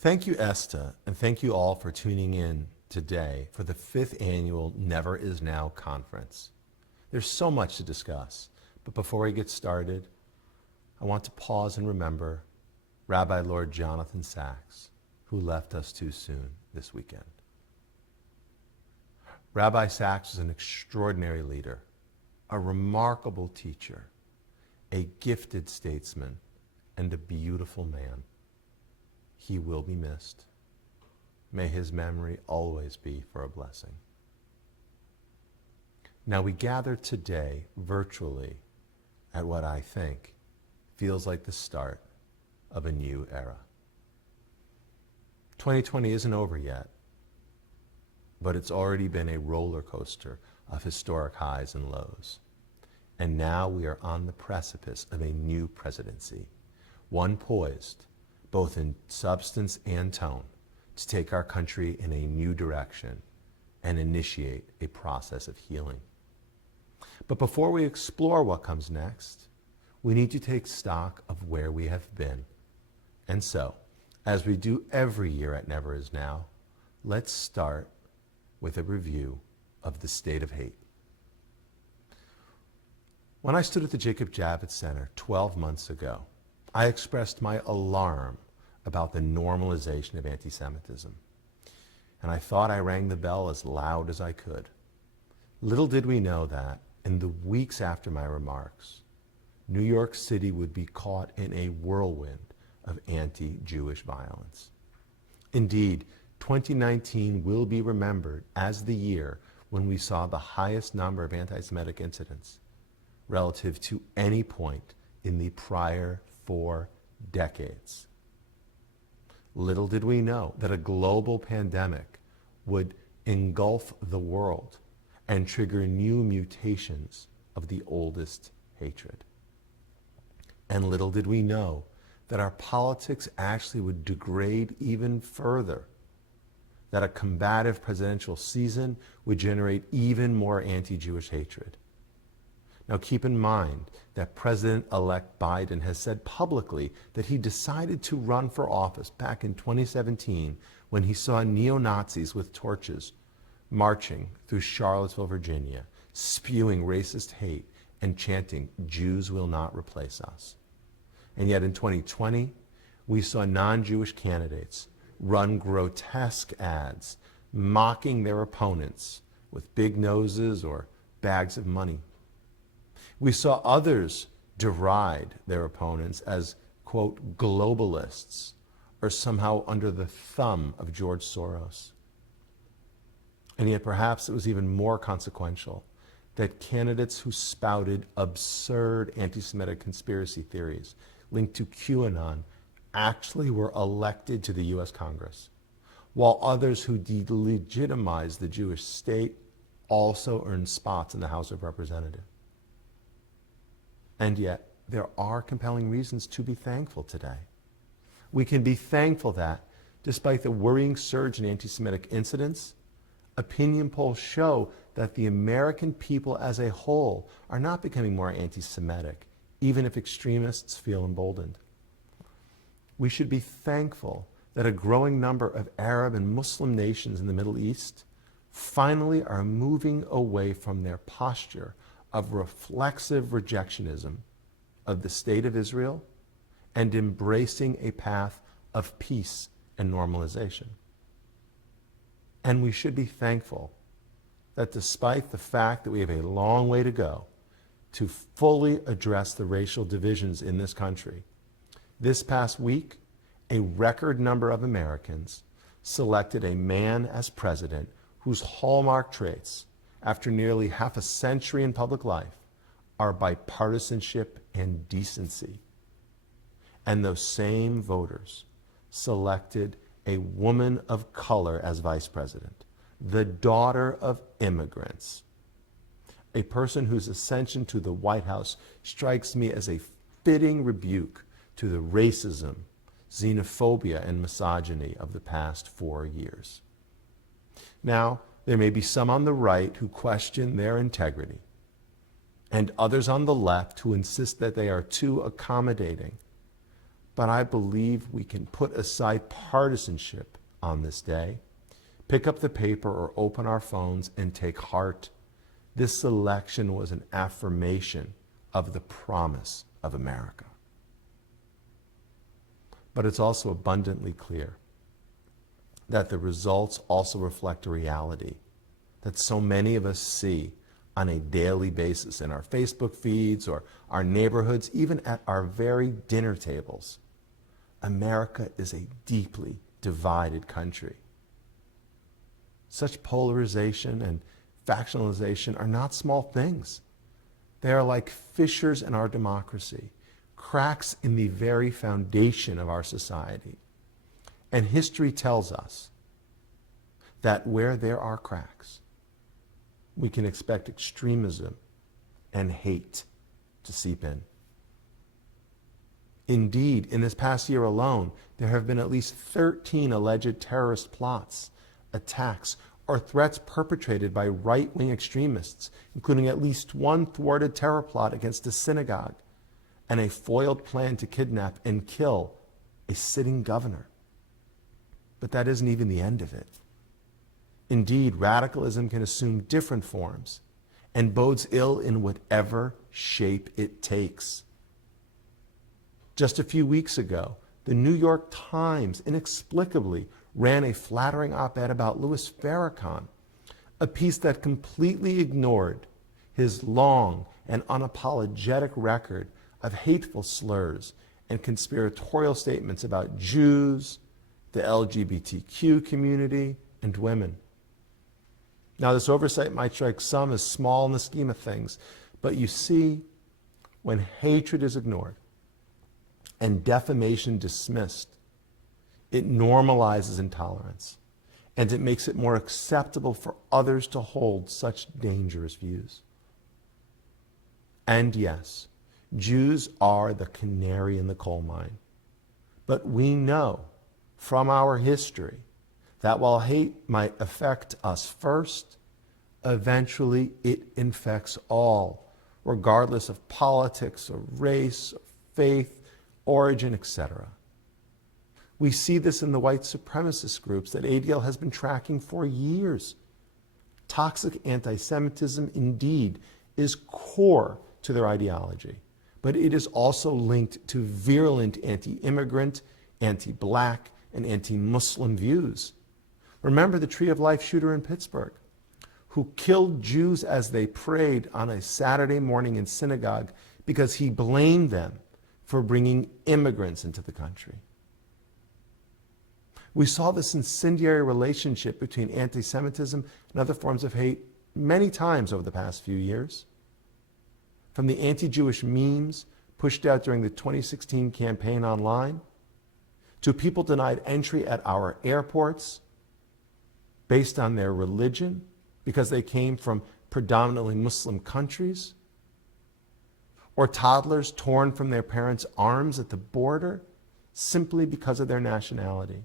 Thank you, Esta, and thank you all for tuning in today for the 5th annual Never Is Now conference. There's so much to discuss, but before we get started, I want to pause and remember Rabbi Lord Jonathan Sacks, who left us too soon this weekend. Rabbi Sacks was an extraordinary leader, a remarkable teacher, a gifted statesman, and a beautiful man. He will be missed. May his memory always be for a blessing. Now we gather today virtually at what I think feels like the start of a new era. 2020 isn't over yet, but it's already been a roller coaster of historic highs and lows. And now we are on the precipice of a new presidency, one poised, both in substance and tone, to take our country in a new direction and initiate a process of healing. But before we explore what comes next, we need to take stock of where we have been. And so, as we do every year at Never Is Now, let's start with a review of the state of hate. When I stood at the Jacob Javits Center 12 months ago, I expressed my alarm about the normalization of anti-Semitism. And I thought I rang the bell as loud as I could. Little did we know that in the weeks after my remarks, New York City would be caught in a whirlwind of anti-Jewish violence. Indeed, 2019 will be remembered as the year when we saw the highest number of anti-Semitic incidents relative to any point in the prior 4 decades. Little did we know that a global pandemic would engulf the world and trigger new mutations of the oldest hatred. And little did we know that our politics actually would degrade even further, that a combative presidential season would generate even more anti-Jewish hatred. Now keep in mind that President-elect Biden has said publicly that he decided to run for office back in 2017 when he saw neo-Nazis with torches marching through Charlottesville, Virginia, spewing racist hate and chanting, "Jews will not replace us." And yet in 2020, we saw non-Jewish candidates run grotesque ads mocking their opponents with big noses or bags of money. We saw others deride their opponents as, quote, globalists, or somehow under the thumb of George Soros. And yet perhaps it was even more consequential that candidates who spouted absurd anti-Semitic conspiracy theories linked to QAnon actually were elected to the US Congress, while others who delegitimized the Jewish state also earned spots in the House of Representatives. And yet, there are compelling reasons to be thankful today. We can be thankful that, despite the worrying surge in anti-Semitic incidents, opinion polls show that the American people as a whole are not becoming more anti-Semitic, even if extremists feel emboldened. We should be thankful that a growing number of Arab and Muslim nations in the Middle East finally are moving away from their posture of reflexive rejectionism of the state of Israel and embracing a path of peace and normalization. And we should be thankful that despite the fact that we have a long way to go to fully address the racial divisions in this country, this past week, a record number of Americans selected a man as president whose hallmark traits, after nearly half a century in public life, are bipartisanship and decency. And those same voters selected a woman of color as vice president, the daughter of immigrants, a person whose ascension to the White House strikes me as a fitting rebuke to the racism, xenophobia, and misogyny of the past 4 years. Now, there may be some on the right who question their integrity, and others on the left who insist that they are too accommodating. but I believe we can put aside partisanship on this day, pick up the paper or open our phones and take heart. This election was an affirmation of the promise of America. But it's also abundantly clear that the results also reflect a reality that so many of us see on a daily basis in our Facebook feeds or our neighborhoods, even at our very dinner tables. America is a deeply divided country. Such polarization and factionalization are not small things. They are like fissures in our democracy, cracks in the very foundation of our society. And history tells us that where there are cracks, we can expect extremism and hate to seep in. Indeed, in this past year alone, there have been at least 13 alleged terrorist plots, attacks, or threats perpetrated by right-wing extremists, including at least one thwarted terror plot against a synagogue and a foiled plan to kidnap and kill a sitting governor. But that isn't even the end of it. Indeed, radicalism can assume different forms and bodes ill in whatever shape it takes. Just a few weeks ago, the New York Times inexplicably ran a flattering op-ed about Louis Farrakhan, a piece that completely ignored his long and unapologetic record of hateful slurs and conspiratorial statements about Jews, the LGBTQ community, and women. Now, this oversight might strike some as small in the scheme of things, but you see, when hatred is ignored and defamation dismissed, it normalizes intolerance, and it makes it more acceptable for others to hold such dangerous views. And yes, Jews are the canary in the coal mine. But we know from our history that while hate might affect us first, eventually it infects all, regardless of politics or race or faith, origin, etc. We see this in the white supremacist groups that ADL has been tracking for years. Toxic anti-Semitism indeed is core to their ideology, but it is also linked to virulent anti-immigrant, anti-black, and anti-Muslim views. Remember the Tree of Life shooter in Pittsburgh, who killed Jews as they prayed on a Saturday morning in synagogue because he blamed them for bringing immigrants into the country. We saw this incendiary relationship between anti-Semitism and other forms of hate many times over the past few years. From the anti-Jewish memes pushed out during the 2016 campaign online, to people denied entry at our airports based on their religion because they came from predominantly Muslim countries, or toddlers torn from their parents' arms at the border simply because of their nationality.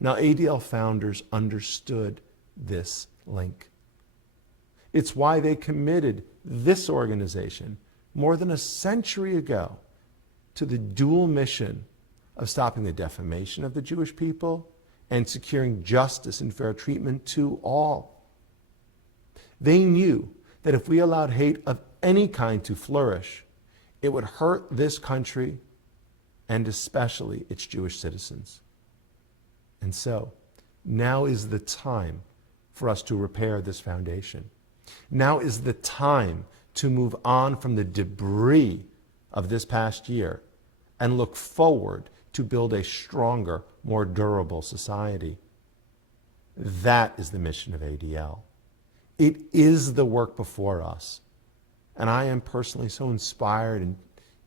Now, ADL founders understood this link. It's why they committed this organization more than a century ago to the dual mission of stopping the defamation of the Jewish people and securing justice and fair treatment to all. They knew that if we allowed hate of any kind to flourish, it would hurt this country and especially its Jewish citizens. And so, now is the time for us to repair this foundation. Now is the time to move on from the debris of this past year and look forward to build a stronger, more durable society. That is the mission of ADL. It is the work before us. And I am personally so inspired and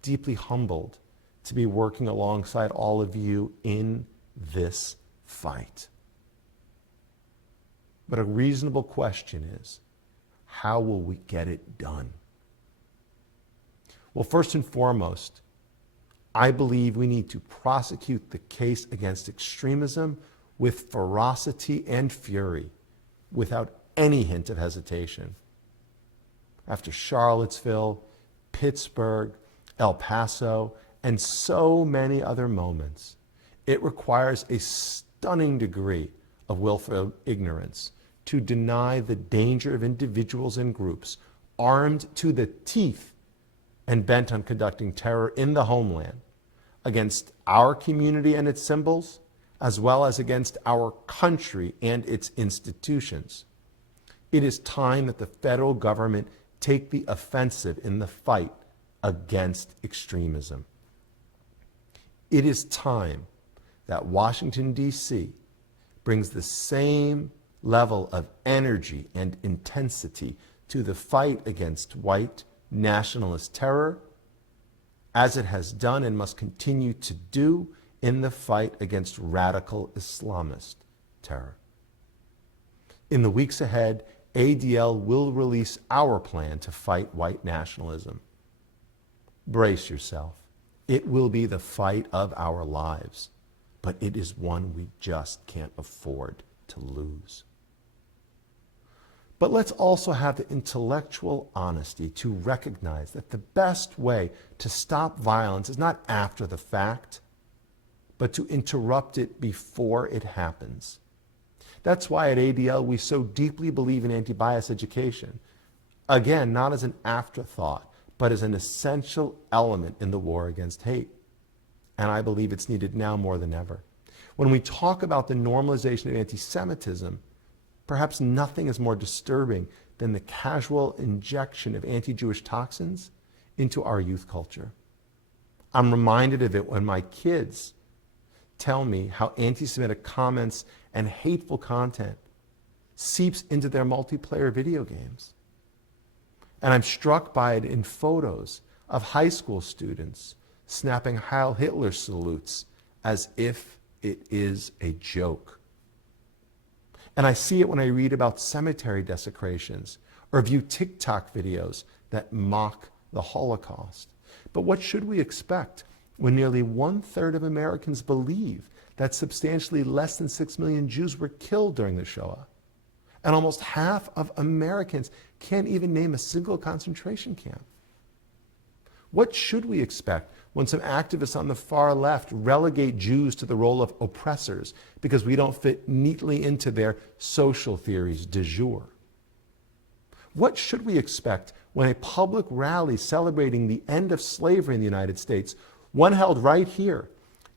deeply humbled to be working alongside all of you in this fight. But a reasonable question is, how will we get it done? Well, first and foremost, I believe we need to prosecute the case against extremism with ferocity and fury, without any hint of hesitation. After Charlottesville, Pittsburgh, El Paso, and so many other moments, it requires a stunning degree of willful ignorance to deny the danger of individuals and groups armed to the teeth and bent on conducting terror in the homeland against our community and its symbols, as well as against our country and its institutions. It is time that the federal government take the offensive in the fight against extremism. It is time that Washington, D.C. brings the same level of energy and intensity to the fight against white nationalist terror as it has done and must continue to do in the fight against radical Islamist terror. In the weeks ahead, ADL will release our plan to fight white nationalism. Brace yourself. It will be the fight of our lives, but it is one we just can't afford to lose. But let's also have the intellectual honesty to recognize that the best way to stop violence is not after the fact, but to interrupt it before it happens. That's why at ADL we so deeply believe in anti-bias education. Again, not as an afterthought, but as an essential element in the war against hate. And I believe it's needed now more than ever. When we talk about the normalization of anti-Semitism, perhaps nothing is more disturbing than the casual injection of anti-Jewish toxins into our youth culture. I'm reminded of it when my kids tell me how anti-Semitic comments and hateful content seeps into their multiplayer video games. And I'm struck by it in photos of high school students snapping Heil Hitler salutes as if it is a joke. And I see it when I read about cemetery desecrations or view TikTok videos that mock the Holocaust. But what should we expect when nearly 1/3 of Americans believe that substantially less than 6 million Jews were killed during the Shoah? And almost half of Americans can't even name a single concentration camp. What should we expect when some activists on the far left relegate Jews to the role of oppressors because we don't fit neatly into their social theories du jour? What should we expect when a public rally celebrating the end of slavery in the United States, one held right here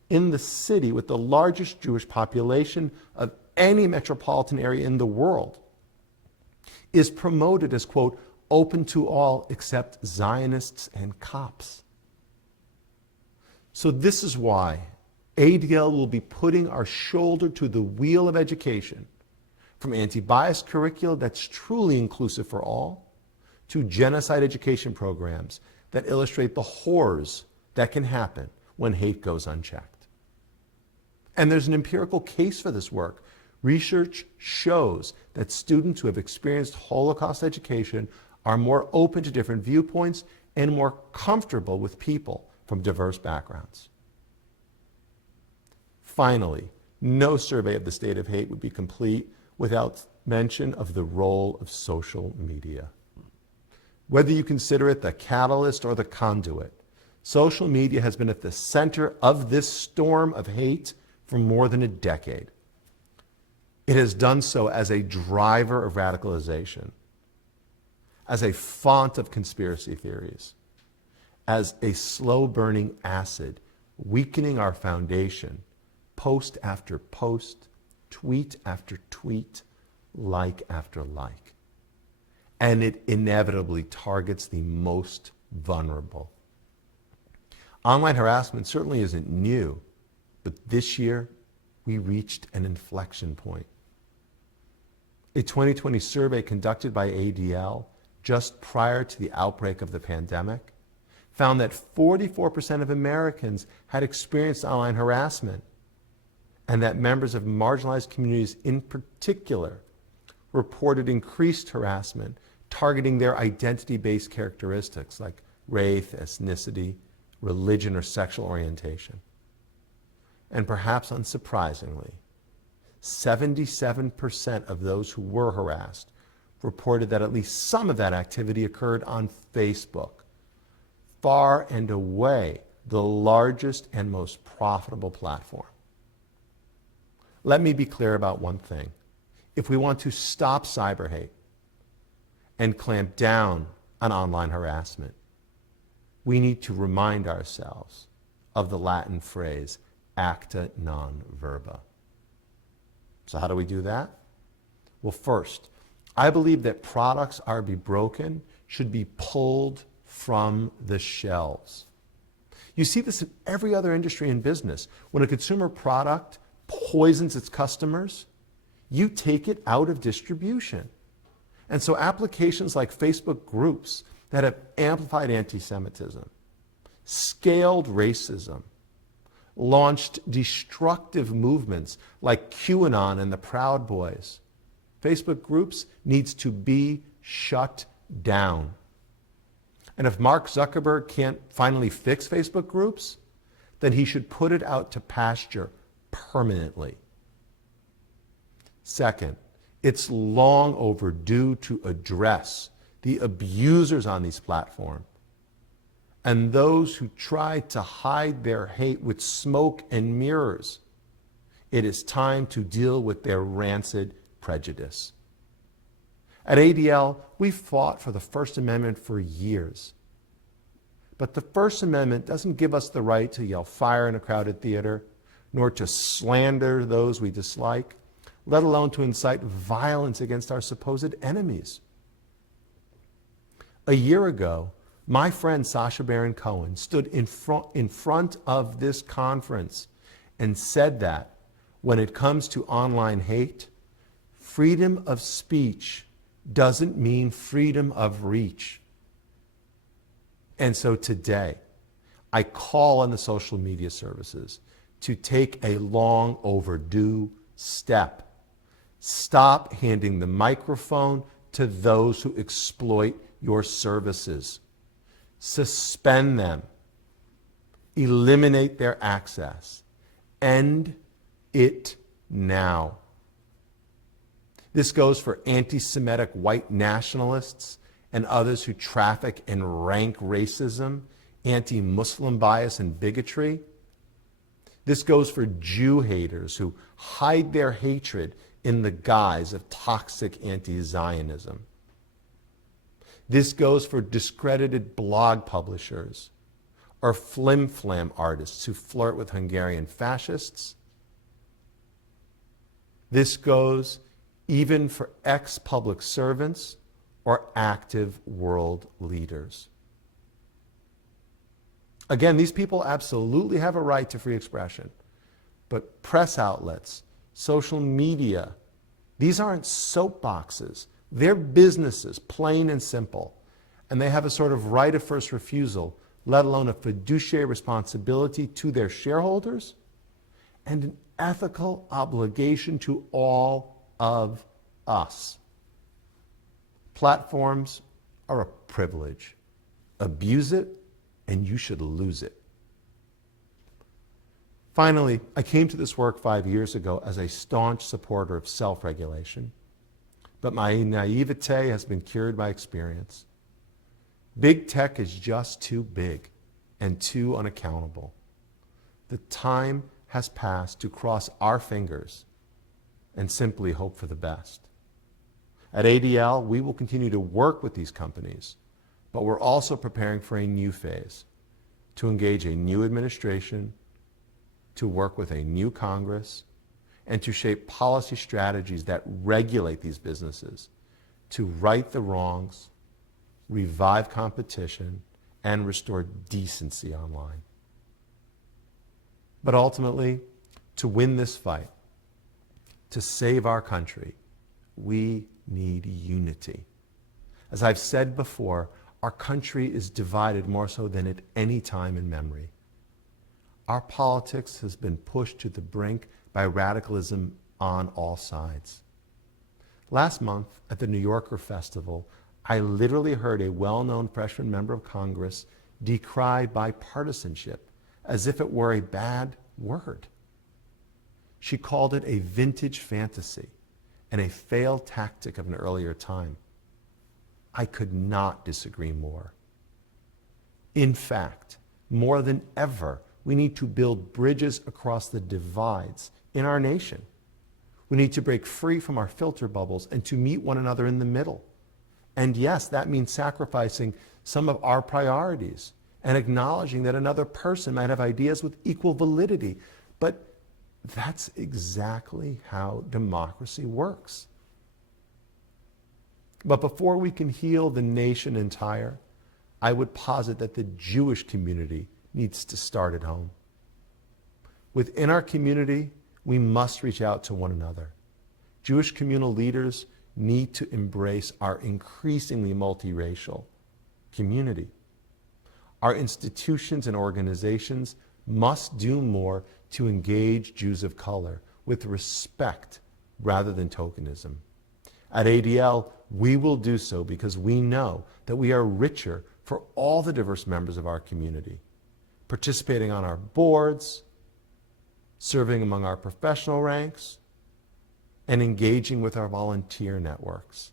in the city with the largest Jewish population of any metropolitan area in the world, is promoted as, quote, open to all except Zionists and cops? So this is why ADL will be putting our shoulder to the wheel of education, from anti-bias curricula that's truly inclusive for all, to genocide education programs that illustrate the horrors that can happen when hate goes unchecked. And there's an empirical case for this work. Research shows that students who have experienced Holocaust education are more open to different viewpoints and more comfortable with people from diverse backgrounds. Finally, no survey of the state of hate would be complete without mention of the role of social media. Whether you consider it the catalyst or the conduit, social media has been at the center of this storm of hate for more than a decade. It has done so as a driver of radicalization, as a font of conspiracy theories, as a slow-burning acid, weakening our foundation, post after post, tweet after tweet, like after like. And it inevitably targets the most vulnerable. Online harassment certainly isn't new, but this year we reached an inflection point. A 2020 survey conducted by ADL just prior to the outbreak of the pandemic found that 44% of Americans had experienced online harassment, and that members of marginalized communities in particular reported increased harassment targeting their identity-based characteristics like race, ethnicity, religion, or sexual orientation. And perhaps unsurprisingly, 77% of those who were harassed reported that at least some of that activity occurred on Facebook, far and away the largest and most profitable platform. Let me be clear about one thing. If we want to stop cyber hate and clamp down on online harassment, we need to remind ourselves of the Latin phrase, acta non verba. So how do we do that? Well, first, I believe that products are to be broken should be pulled from the shelves. You see this in every other industry in business. When a consumer product poisons its customers, you take it out of distribution. And so applications like Facebook groups that have amplified anti-Semitism, scaled racism, launched destructive movements like QAnon and the Proud Boys, Facebook groups needs to be shut down. And if Mark Zuckerberg can't finally fix Facebook groups, then he should put it out to pasture permanently. Second, it's long overdue to address the abusers on these platforms and those who try to hide their hate with smoke and mirrors. It is time to deal with their rancid prejudice. At ADL, we fought for the First Amendment for years. But the First Amendment doesn't give us the right to yell fire in a crowded theater, nor to slander those we dislike, let alone to incite violence against our supposed enemies. A year ago, my friend Sacha Baron Cohen stood in front of this conference and said that when it comes to online hate, freedom of speech doesn't mean freedom of reach. And so today, I call on the social media services to take a long overdue step. Stop handing the microphone to those who exploit your services. Suspend them. Eliminate their access. End it now. This goes for anti-Semitic white nationalists and others who traffic in rank racism, anti-Muslim bias and bigotry. This goes for Jew haters who hide their hatred in the guise of toxic anti-Zionism. This goes for discredited blog publishers or flim-flam artists who flirt with Hungarian fascists. This goes even for ex-public servants or active world leaders. Again, these people absolutely have a right to free expression, but press outlets, social media, these aren't soapboxes. They're businesses, plain and simple, and they have a sort of right of first refusal, let alone a fiduciary responsibility to their shareholders and an ethical obligation to all of us. Platforms are a privilege. Abuse it, and you should lose it. Finally, I came to this work 5 years ago as a staunch supporter of self-regulation, but my naivete has been cured by experience. Big tech is just too big and too unaccountable. The time has passed to cross our fingers and simply hope for the best. At ADL, we will continue to work with these companies, but we're also preparing for a new phase, to engage a new administration, to work with a new Congress, and to shape policy strategies that regulate these businesses, to right the wrongs, revive competition, and restore decency online. But ultimately, to win this fight, to save our country, we need unity. As I've said before, our country is divided more so than at any time in memory. Our politics has been pushed to the brink by radicalism on all sides. Last month at the New Yorker Festival, I literally heard a well-known freshman member of Congress decry bipartisanship as if it were a bad word. She called it a vintage fantasy and a failed tactic of an earlier time. I could not disagree more. In fact, More than ever, we need to build bridges across the divides in our nation. We need to break free from our filter bubbles and to meet one another in the middle. And yes, that means sacrificing some of our priorities and acknowledging that another person might have ideas with equal validity. But that's exactly how democracy works. But before we can heal the nation entire, I would posit that the Jewish community needs to start at home. Within our community, we must reach out to one another. Jewish communal leaders need to embrace our increasingly multiracial community. Our institutions and organizations must do more to engage Jews of color with respect rather than tokenism. At ADL, we will do so because we know that we are richer for all the diverse members of our community, participating on our boards, serving among our professional ranks, and engaging with our volunteer networks.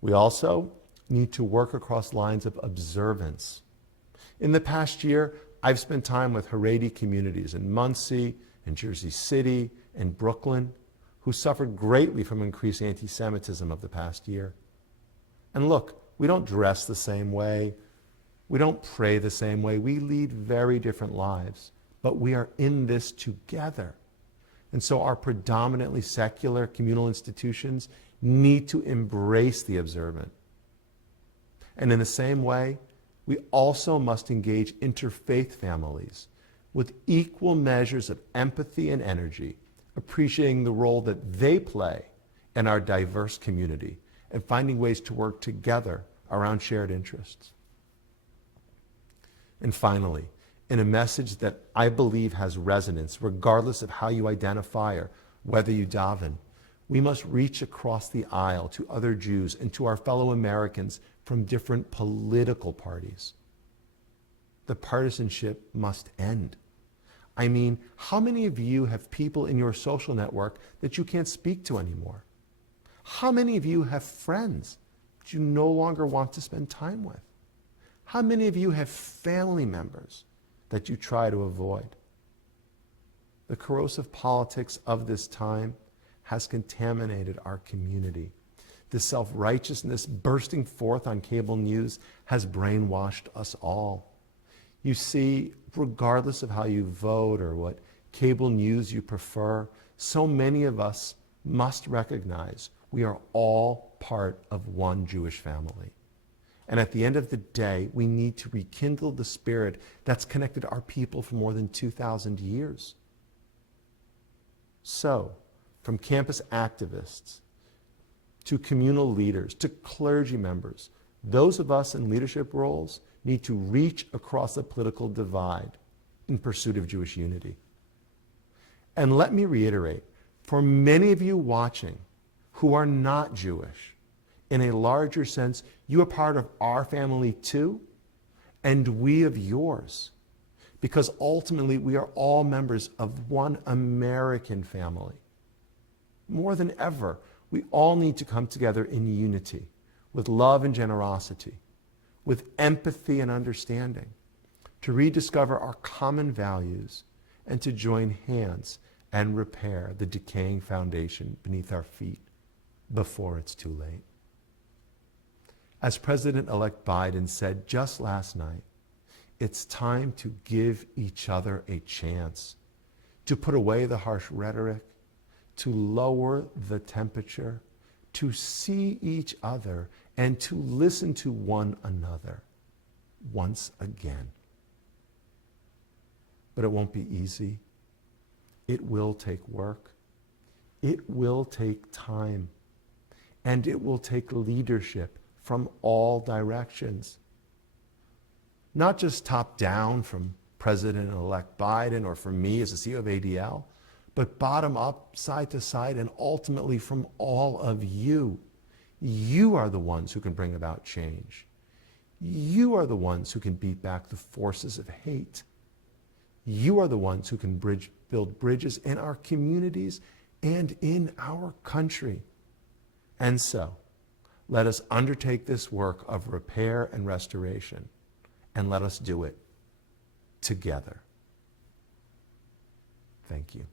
We also need to work across lines of observance. In the past year, I've spent time with Haredi communities in Muncie, and Jersey City, and Brooklyn, who suffered greatly from increased anti-Semitism of the past year. And look, we don't dress the same way. We don't pray the same way. We lead very different lives, but we are in this together. And so our predominantly secular communal institutions need to embrace the observant. And in the same way, we also must engage interfaith families with equal measures of empathy and energy, appreciating the role that they play in our diverse community and finding ways to work together around shared interests. And finally, in a message that I believe has resonance, regardless of how you identify or whether you daven, we must reach across the aisle to other Jews and to our fellow Americans from different political parties. The partisanship must end. I mean, how many of you have people in your social network that you can't speak to anymore? How many of you have friends that you no longer want to spend time with? How many of you have family members that you try to avoid? The corrosive politics of this time has contaminated our community. The self-righteousness bursting forth on cable news has brainwashed us all. You see, regardless of how you vote or what cable news you prefer, so many of us must recognize we are all part of one Jewish family. And at the end of the day, we need to rekindle the spirit that's connected our people for more than 2,000 years. So, from campus activists to communal leaders to clergy members, those of us in leadership roles need to reach across the political divide in pursuit of Jewish unity. And let me reiterate, for many of you watching who are not Jewish, in a larger sense, you are part of our family too, and we of yours, because ultimately we are all members of one American family. More than ever, we all need to come together in unity, with love and generosity, with empathy and understanding, to rediscover our common values and to join hands and repair the decaying foundation beneath our feet before it's too late. As President-elect Biden said just last night, it's time to give each other a chance, to put away the harsh rhetoric, to lower the temperature, to see each other, and to listen to one another once again. But it won't be easy. It will take work. It will take time. And it will take leadership from all directions. Not just top down from President-elect Biden or from me as the CEO of ADL, but bottom up, side to side, and ultimately from all of you. You are the ones who can bring about change. You are the ones who can beat back the forces of hate. You are the ones who can build bridges in our communities and in our country. And so, let us undertake this work of repair and restoration and let us do it together. Thank you.